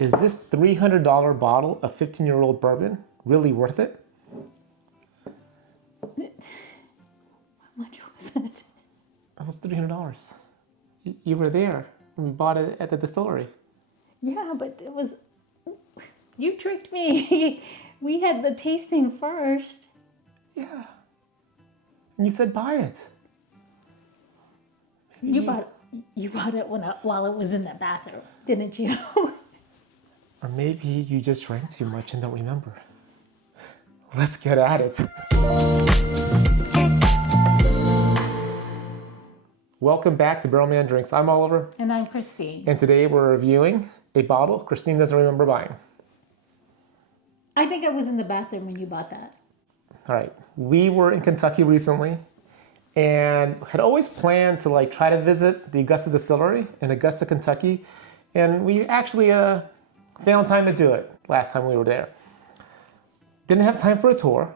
is this $300 bottle of 15-year-old bourbon really worth it? How much was it? That was $300. You were there when we bought it at the distillery. Yeah, but it was... You tricked me. We had the tasting first. Yeah. And you said buy it. You bought it while it was in the bathroom, didn't you? Or maybe you just drank too much and don't remember. Let's get at it. Welcome back to Barrel Man Drinks. I'm Oliver. And I'm Christine. And today we're reviewing a bottle Christine doesn't remember buying. I think I was in the bathroom when you bought that. All right. We were in Kentucky recently and had always planned to try to visit the Augusta Distillery in Augusta, Kentucky. And we actually found time to do it last time we were there. Didn't have time for a tour,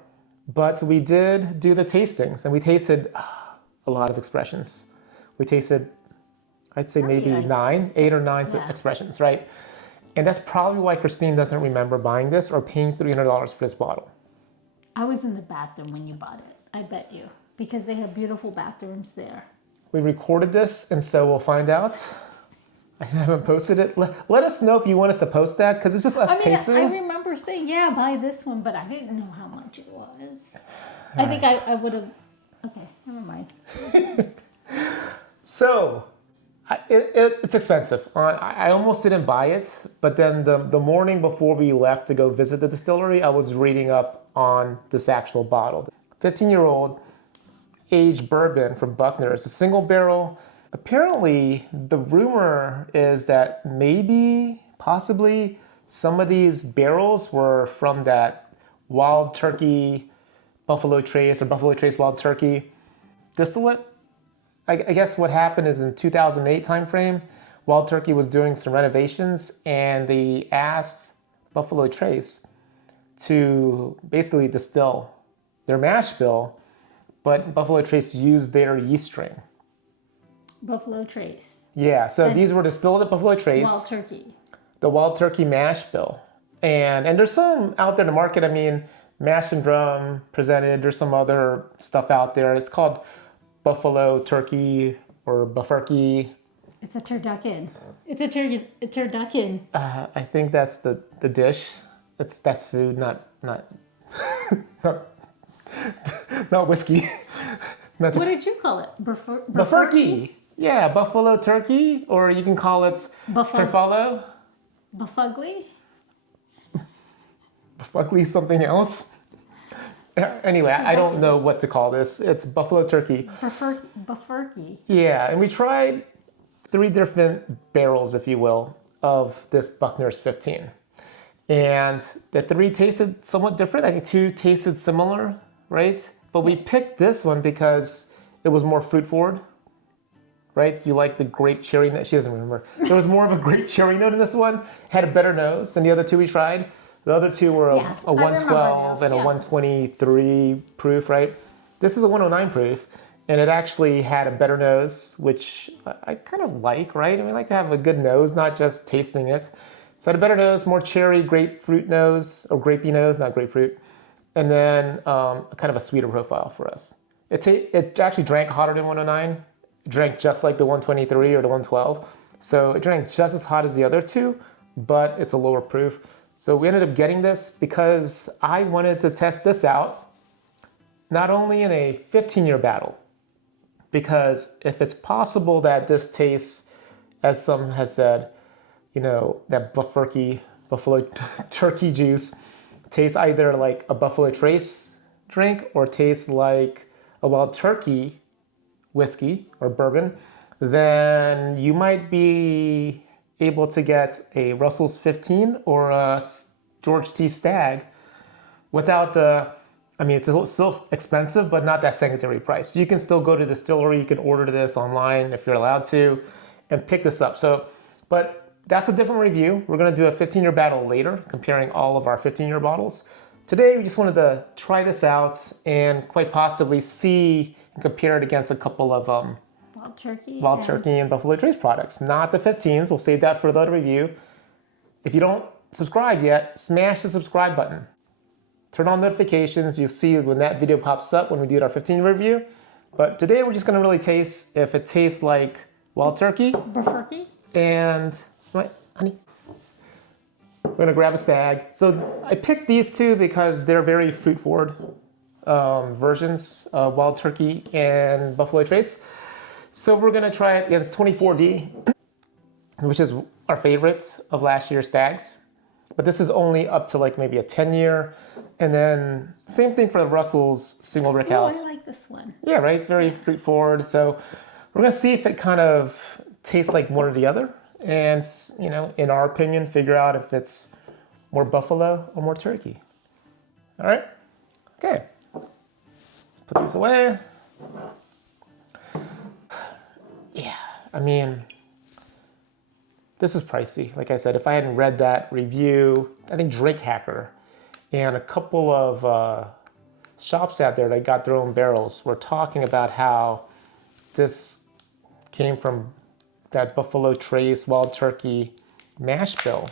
but we did do the tastings and we tasted a lot of expressions. We tasted, I'd say maybe 8 or 9 expressions, right? And that's probably why Christine doesn't remember buying this or paying $300 for this bottle. I was in the bathroom when you bought it, I bet you, because they have beautiful bathrooms there. We recorded this, and so we'll find out. I haven't posted it. Let us know if you want us to post that, because it's just us tasting. I remember saying, yeah, buy this one, but I didn't know how much it was. I think I would have... Okay, never mind. So, it's expensive. I almost didn't buy it, but then the morning before we left to go visit the distillery, I was reading up on this actual bottle. 15-year-old aged bourbon from Buckner. It's a single barrel. Apparently, the rumor is that maybe, possibly, some of these barrels were from that Wild Turkey Buffalo Trace or Buffalo Trace Wild Turkey distillate. I guess what happened is in 2008 timeframe, Wild Turkey was doing some renovations and they asked Buffalo Trace to basically distill their mash bill, but Buffalo Trace used their yeast strain. Buffalo Trace. Yeah, so these were distilled at Buffalo Trace. Wild Turkey. The Wild Turkey mash bill. And there's some out there in the market. I mean, Mash and Drum presented. There's some other stuff out there. It's called Buffalo Turkey or Bufferkey. It's a turducken. It's a turducken. I think that's the dish. That's food, not not whiskey. What did you call it? Bufferkey. Yeah, buffalo turkey, or you can call it Turfalo. Buffugly? Buffugly something else. Anyway, I don't know what to call this. It's buffalo turkey. Bufferkey. Yeah, and we tried 3 different barrels, if you will, of this Buckner's 15. And the 3 tasted somewhat different. I think 2 tasted similar, right? But we picked this one because it was more fruit forward, right? You like the grape cherry note. She doesn't remember. There was more of a grape cherry note in this one. Had a better nose than the other 2 we tried. The other 2 were a 112 and a 123 proof, right? This is a 109 proof, and it actually had a better nose, which I kind of like, right? I mean, I like to have a good nose, not just tasting it. So it had a better nose, more cherry, grapefruit nose, or grapey nose, not grapefruit. And then kind of a sweeter profile for us. It actually drank hotter than 109. It drank just like the 123 or the 112. So it drank just as hot as the other 2, but it's a lower proof. So we ended up getting this because I wanted to test this out, not only in a 15-year battle, because if it's possible that this tastes, as some have said, that Buffalo Turkey juice tastes either like a Buffalo Trace drink or tastes like a Wild Turkey whiskey or bourbon, then you might be able to get a Russell's 15 or a George T. Stagg without it's still expensive, but not that secondary price. You can still go to the distillery, you can order this online if you're allowed to, and pick this up. But that's a different review. We're gonna do a 15-year battle later, comparing all of our 15-year bottles. Today, we just wanted to try this out and quite possibly see and compare it against a couple of Wild Turkey and Buffalo Trace products. Not the 15s, we'll save that for the review. if you don't subscribe yet, smash the subscribe button. Turn on notifications. You'll see when that video pops up when we do our 15-year review. But today we're just going to really taste if it tastes like wild turkey. Bifurky? And, what, honey? We're going to grab a Stagg. So I picked these two because they're very fruit-forward versions of wild turkey and Buffalo Trace. So we're going to try it against 24D, which is our favorite of last year's Staggs. But this is only up to like maybe a 10-year. And then same thing for the Russell's single Rickhouse. Oh, I like this one. Yeah, right? It's very fruit forward. So we're going to see if it kind of tastes like one or the other. And, you know, in our opinion, figure out if it's more buffalo or more turkey. All right? Okay. Put these away. Yeah, I mean, this is pricey. Like I said, if I hadn't read that review, I think Drake Hacker and a couple of shops out there that got their own barrels were talking about how this came from that Buffalo Trace Wild Turkey mash bill.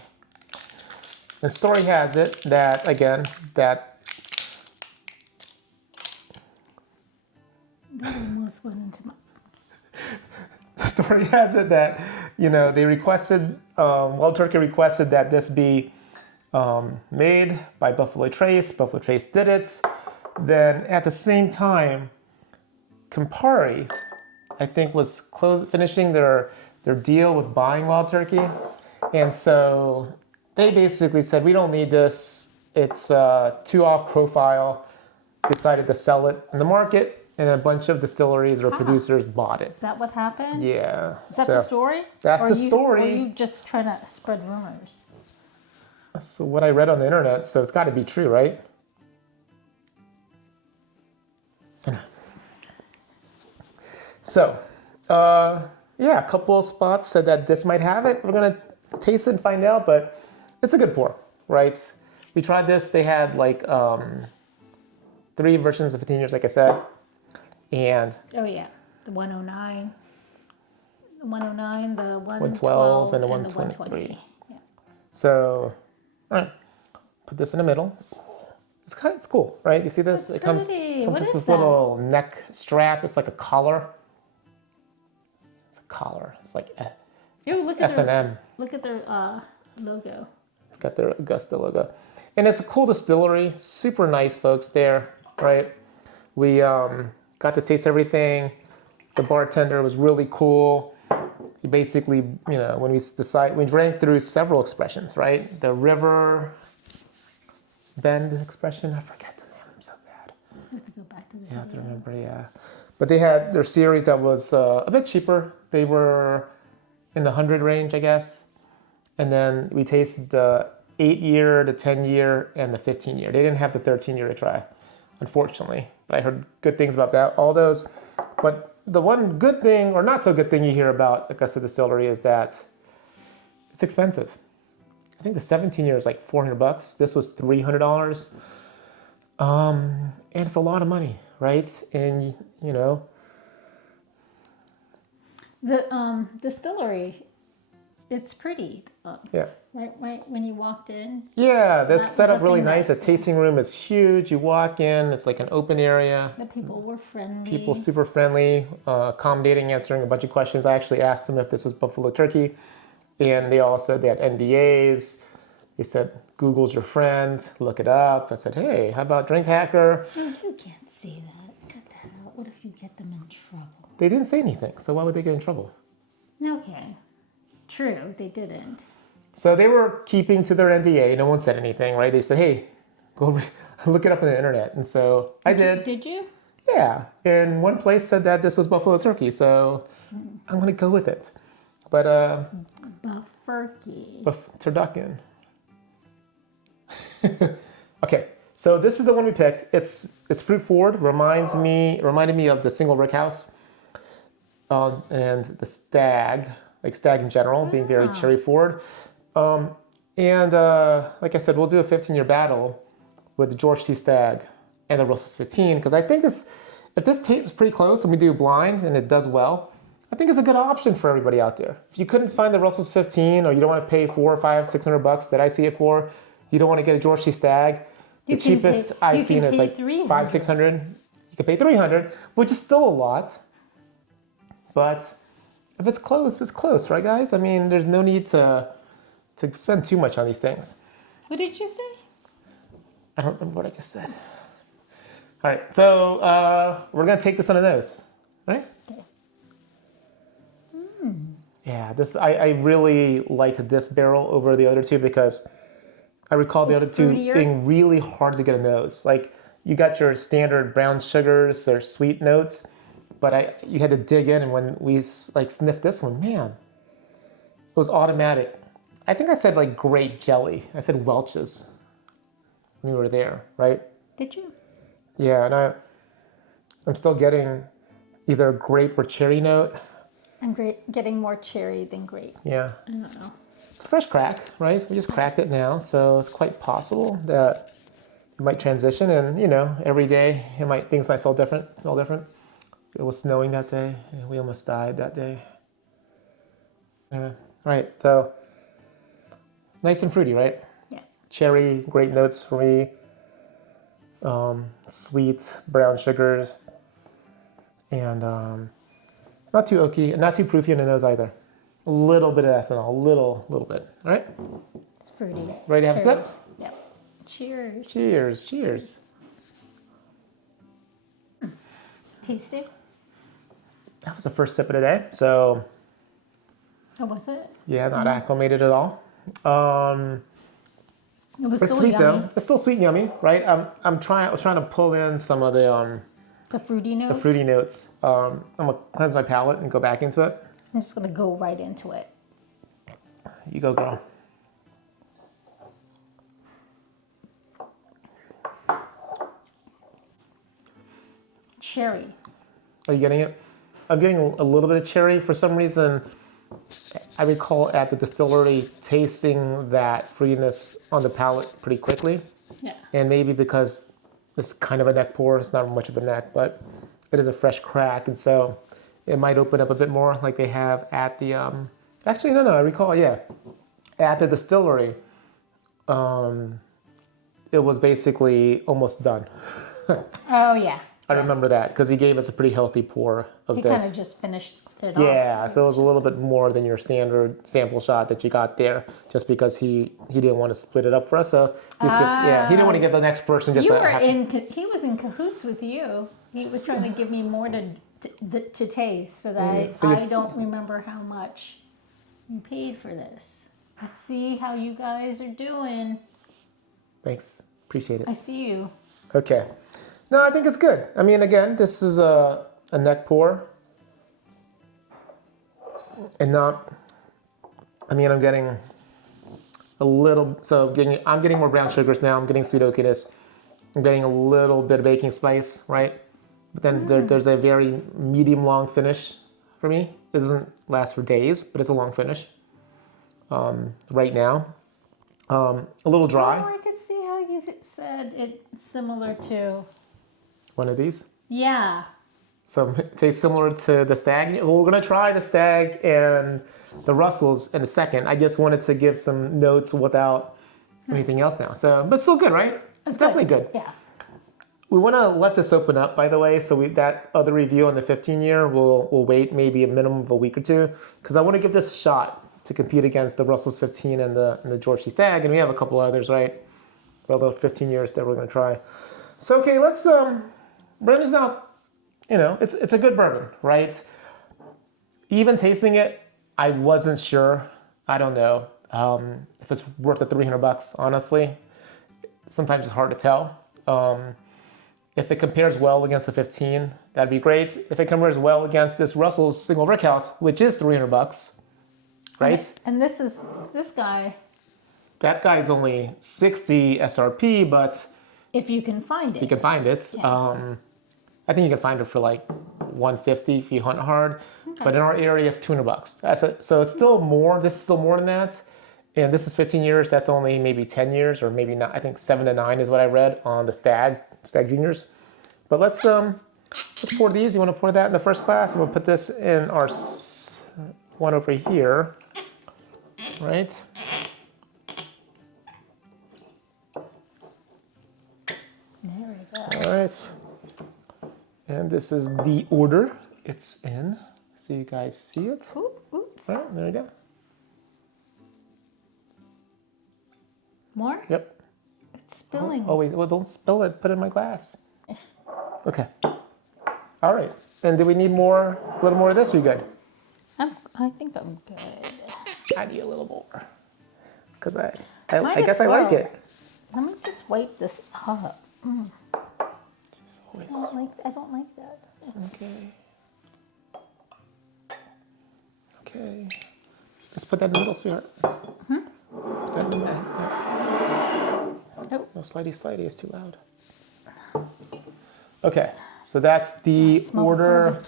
And story has it that, again, that... That almost went into my... The story has it that, you know, they requested, Wild Turkey requested that this be made by Buffalo Trace. Buffalo Trace did it. Then at the same time, Campari, I think, was finishing their deal with buying Wild Turkey. And so they basically said, we don't need this. It's too off profile. Decided to sell it in the market. And a bunch of distilleries or producers bought it. Is that what happened? Yeah. Is that the story? That's the story. Or are you just trying to spread rumors? That's what I read on the internet, so it's got to be true, right? So, yeah, a couple of spots said that this might have it. We're going to taste it and find out, but it's a good pour, right? We tried this. They had like 3 versions of 15 years, like I said. And oh yeah, the 109, the 109, the 112, and the 123. Yeah. So, all right, put this in the middle. It's cool, right? You see this? That's it comes pretty. What with is this that? little neck strap. It's like a collar. It's a collar. It's like Ooh, look at S&M. Look at their logo. It's got their Augusta logo, and it's a cool distillery. Super nice folks there, right? We got to taste everything. The bartender was really cool. He basically, you know, when we drank through several expressions, right? The river bend expression, I forget the name, I'm so bad. I have to go back to the Yeah, I have to remember, yeah. But they had their series that was a bit cheaper. They were in the 100 range, I guess. And then we tasted the 8-year, the 10-year, and the 15-year. They didn't have the 13-year to try, unfortunately. But I heard good things about that, all those. But the one good thing, or not so good thing you hear about Augusta Distillery is that it's expensive. I think the 17-year is like $400. This was $300. And it's a lot of money, right? And, you know. The distillery, it's pretty. Yeah. Right when you walked in. Yeah, that's set up really looking nice. The nice. tasting room is huge. You walk in, it's like an open area. The people were friendly. People super friendly, accommodating, answering a bunch of questions. I actually asked them if this was buffalo turkey, and they all said they had NDAs. They said, Google's your friend, look it up. I said, hey, how about Drink Hacker? No, you can't say that. Cut that out. What if you get them in trouble? They didn't say anything, so why would they get in trouble? Okay. True, they didn't. So they were keeping to their NDA. No one said anything, right? They said, hey, go look it up on the internet. And so I did. Did you? Yeah. And one place said that this was buffalo turkey, so I'm going to go with it. But, Bufferkey. turducken. Okay, so this is the one we picked. It's fruit forward. Reminded me of the single Rickhouse and the Stagg, like Stagg in general, being very cherry forward. And like I said, we'll do a 15-year battle with the George T. Stagg and the Russell's 15, because I think if this tastes pretty close and we do blind and it does well, I think it's a good option for everybody out there. If you couldn't find the Russell's 15, or you don't want to pay $400 or $500, $600 that I see it for, you don't want to get a George C. Stagg. The cheapest I've seen is like $500, $600. You could pay $300, which is still a lot. But if it's close, right, guys? I mean, there's no need to spend too much on these things. What did you say? I don't remember what I just said. All right, so we're gonna take this on the nose, right? Okay. Yeah, I really liked this barrel over the other two because I recall the other two fruitier. being really hard to get a nose. Like, you got your standard brown sugars or sweet notes, but you had to dig in, and when we like sniffed this one, man, it was automatic. I think I said like grape jelly. I said Welch's when we were there, right? Did you? Yeah, and I'm still getting either a grape or cherry note. I'm getting more cherry than grape. Yeah. I don't know. It's a fresh crack, right? We just cracked it now, so it's quite possible that it might transition, and every day things might smell different. It was snowing that day, and we almost died that day. Anyway, right, so nice and fruity, right? Yeah. Cherry, grape notes for me. Sweet brown sugars, and not too oaky, and not too proofy in the nose either. A little bit of ethanol, a little bit. All right. It's fruity. Ready to have a sip? Yep. Cheers. Cheers. Tasty. That was the first sip of the day, so How was it? yeah, not acclimated at all. It was It's still sweet yummy. though. It's still sweet and yummy, right? I was trying to pull in some of the fruity notes. fruity notes. I'm gonna cleanse my palate and go back into it. I'm just gonna go right into it. You go, girl. Cherry. Are you getting it? I'm getting a little bit of cherry. For some reason, I recall at the distillery tasting that fruitiness on the palate pretty quickly. Yeah. And maybe because it's kind of a neck pour, it's not much of a neck, but it is a fresh crack, and so it might open up a bit more like they have at the, actually, no, I recall, yeah. At the distillery, it was basically almost done. Oh yeah. I remember that because he gave us a pretty healthy pour of He this. kind of just finished it off. Yeah, so it was a little bit more than your standard sample shot that you got there, just because he didn't want to split it up for us. So he didn't want to give the next person just He was in cahoots with you. He was trying to give me more to taste, so that I don't remember how much you paid for this. I see how you guys are doing. Thanks, appreciate it. I see you. Okay, no, I think it's good. I mean, again, this is a neck pour, and not. I mean, I'm getting a little. So I'm getting more brown sugars now. I'm getting sweet oakiness. I'm getting a little bit of baking spice, right? But then there's a very medium long finish for me. It doesn't last for days, but it's a long finish. Right now, a little dry. Oh, I could see how you said it's similar to. One of these. Yeah. So it tastes similar to the Stagg. Well, we're gonna try the Stagg and the Russells in a second. I just wanted to give some notes without anything else now. So, but still good, right? It's definitely good. Yeah. We want to let this open up, by the way. So that other review on the 15-year, we'll wait maybe a minimum of a week or two, because I want to give this a shot to compete against the Russell's 15 and the George C. Stagg, and we have a couple others, right? For the 15 years that we're gonna try. So okay, let's. Bourbon's now, it's a good bourbon, right? Even tasting it, I wasn't sure. I don't know if it's worth the $300. Honestly, sometimes it's hard to tell. If it compares well against the 15, that'd be great. If it compares well against this Russell's single Rickhouse, which is $300, right? And this guy. That guy's only 60 SRP, but If you can find it. you can find it. Yeah. I think you can find it for like $150 if you hunt hard. Okay. But in our area, it's $200. So it's still more. This is still more than that. And this is 15 years. That's only maybe 10 years, or maybe not. I think 7 to 9 is what I read on the Stagg Juniors. But let's let's pour these. You want to pour that in the first glass? I'm gonna put this in our one over here, right? There we go. All right. And this is the order it's in, so you guys see it. Oops. All right, there you go. More? Yep. It's spilling. Oh, wait, well, don't spill it. Put it in my glass. Okay. All right. And do we need more, a little more of this? Or you good? I think I'm good. I need a little more. Because I Might guess as I like well. it. Let me just wipe this up. I don't like that. Okay. Okay. Let's put that in the middle, sweetheart. Put that in the middle. Yeah. Oh. No, slidey, it's too loud. Okay, so that's the order.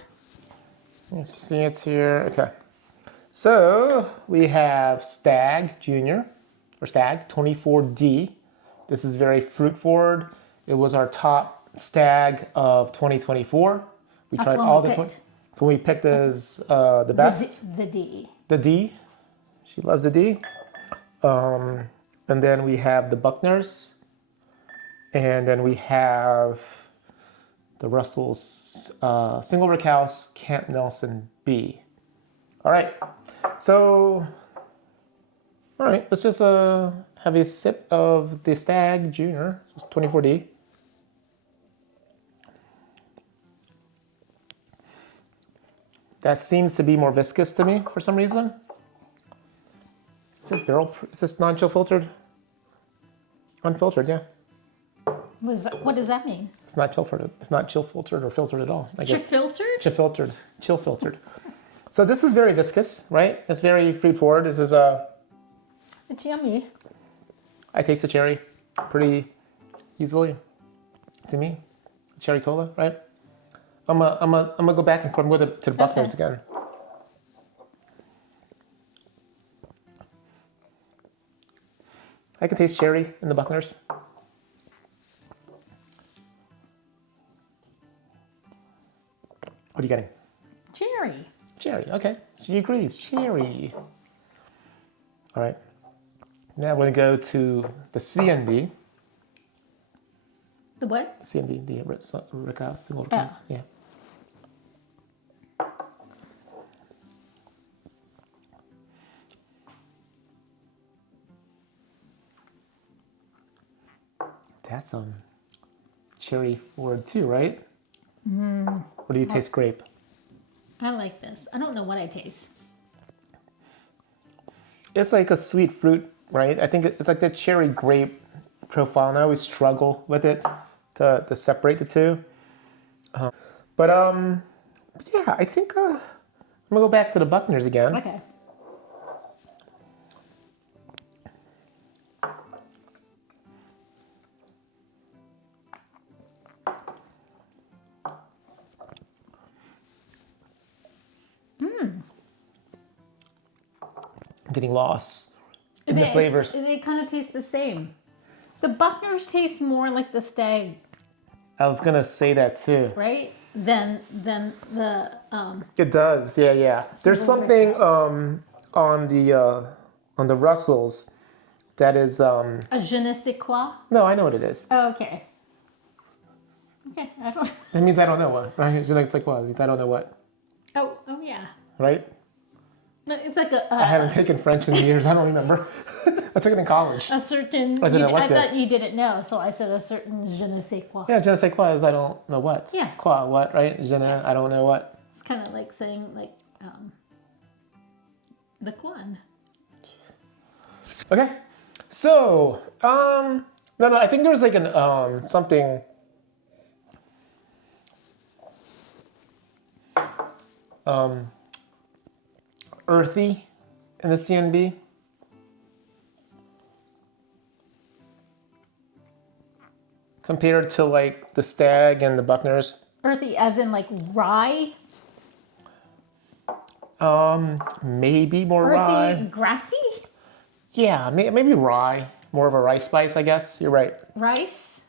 Let's see, it's here. Okay. So we have Stagg Junior, or Stagg 24D. This is very fruit forward. It was our top Stagg of 2024. We That's tried one all we the picked. so we picked as the best. The D. The D. She loves the D. And then we have the Buckners. And then we have the Russell's Single Rickhouse Camp Nelson B. All right. So, all right, let's just have a sip of the Stagg Junior. It's 24D. That seems to be more viscous to me for some reason. Is this is this non-chill filtered? Unfiltered, yeah. What does that mean? It's not chill filtered. It's not chill filtered or filtered at all. I guess. Filtered? Chill filtered. So this is very viscous, right? It's very fruit forward. This is It's yummy. I taste the cherry pretty easily. To me, cherry cola, right? I'm gonna go back and forth with it to the Buckners again. I can taste cherry in the Buckners. What are you getting? Cherry. Cherry, okay. She agrees, cherry. All right. Now we're gonna go to the CND. The what? CND, the Rickhouse, single Rickhouse, yeah. That's cherry forward too, right? Or do you taste grape? I like this. I don't know what I taste. It's like a sweet fruit, right? I think it's like the cherry grape profile, and I always struggle with it to separate the two. But yeah, I think I'm gonna go back to the Buckners again. Okay. I'm getting lost in the flavors. They kind of taste the same. The Buckners taste more like the Stagg, I was gonna say that too. right? Than the It does, yeah. There's something on the Russells that is a je ne sais quoi. no, I know what it is. Oh, okay. Okay, I don't. It means I don't know what, right? It's like what? It means I don't know what, Oh yeah. right? No, it's like a. I haven't taken French in years. I don't remember. I took it in college. A certain. I didn't like thought you didn't know, so I said a certain je ne sais quoi. Yeah, je ne sais quoi is I don't know what. Yeah. Quoi, what, right? Je ne, I don't know what. It's kind of like saying like the quan. Okay. So, no, I think there's like an something. Earthy in the CNB. Compared to like the Stagg and the Buckners. Earthy, as in like rye. Maybe more Earthy, rye. grassy. Yeah, maybe rye. More of a rice spice, I guess. You're right. Rice.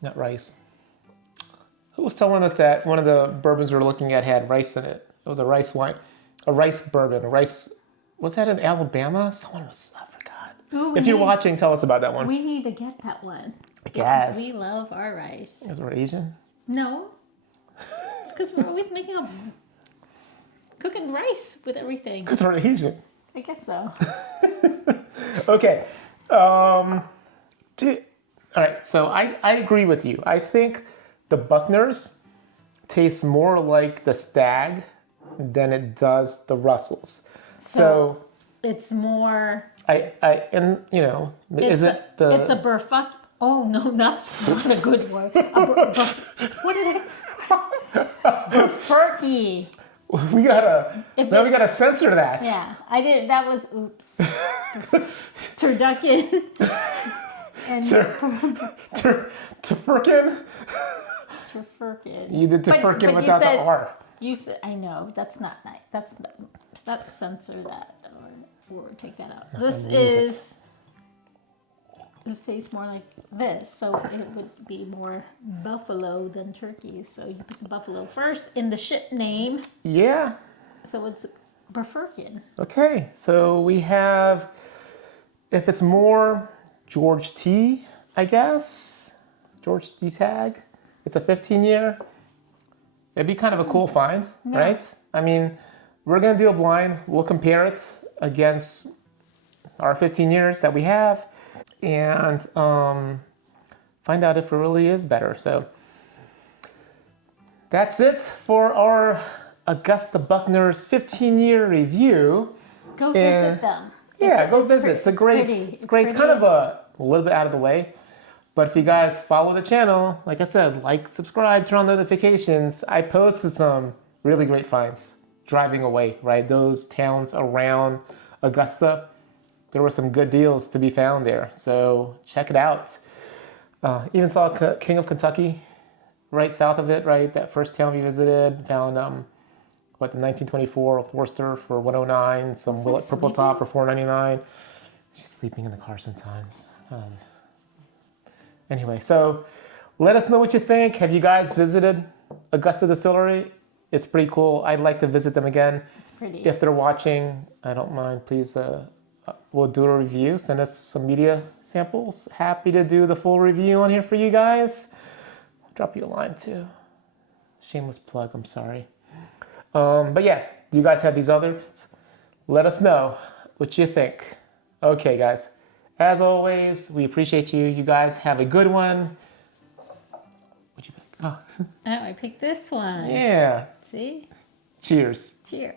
Not rice. Who was telling us that one of the bourbons we were looking at had rice in it? It was a rice wine, a rice bourbon, a rice. Was that in Alabama? Someone was, I forgot. Ooh, If you're watching, tell us about that one. We need to get that one. I guess. Because we love our rice. Because we're Asian? No. It's because we're always cooking rice with everything. Because we're Asian. I guess so. Okay. All right. So I agree with you. I think the Buckners taste more like the Stagg than it does the Russells. So it's more. And you know, It's a burfuck. Oh no, that's not a good word. What did I? Burfurky. We gotta censor that. Yeah, I did. That was oops. Turducken. And Tefurkin? Tefurkin. You did Tefurkin without the R. You said, I know, that's not nice. That's not censor that or take that out. This tastes more like this, so it would be more buffalo than turkey. So you put the buffalo first in the ship name. Yeah. So it's Bifurcan. Okay, so we have, if it's more George T, I guess, George T Tag, it's a 15-year. It'd be kind of a cool find, right? I mean, we're gonna do a blind. We'll compare it against our 15 years that we have and find out if it really is better. So that's it for our Augusta Buckner's 15-year review. Go visit them. Yeah, go visit. It's great. It's great. It's kind of a little bit out of the way. But if you guys follow the channel, like I said, like, subscribe, turn on notifications. I posted some really great finds driving away, right? Those towns around Augusta, there were some good deals to be found there. So check it out. Even saw King of Kentucky right south of it, right? That first town we visited. Found, the 1924 Forester for $109, some Willet Purple Top for $4.99. She's sleeping in the car sometimes. Anyway, so let us know what you think. Have you guys visited Augusta Distillery? It's pretty cool. I'd like to visit them again. It's pretty. If they're watching, I don't mind. Please, we'll do a review. Send us some media samples. Happy to do the full review on here for you guys. I'll drop you a line too. Shameless plug, I'm sorry. But yeah, do you guys have these others? Let us know what you think. Okay, guys. As always, we appreciate you. You guys have a good one. What'd you pick? Oh, I picked this one. yeah. See? Cheers. Cheers.